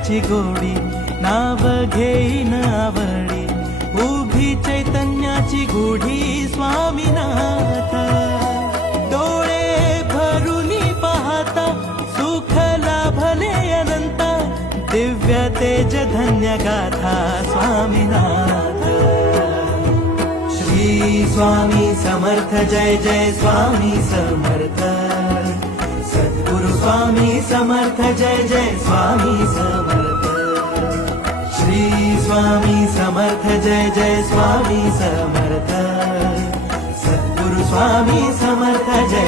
चैतन्याची गोडी, नाव घेईन आवडी, उभी चैतन्याची गुढी स्वामीनाथ. डोळे भरूनी पाहता सुख लाभले अनंत, दिव्य तेज धन्य गाथा स्वामीनाथ. श्री स्वामी समर्थ, जय जय स्वामी समर्थ. सद्गुरु स्वामी समर्थ, जय जय स्वामी समर्थ. श्री स्वामी समर्थ, जय जय स्वामी समर्थ. सद्गुरु स्वामी समर्थ, जय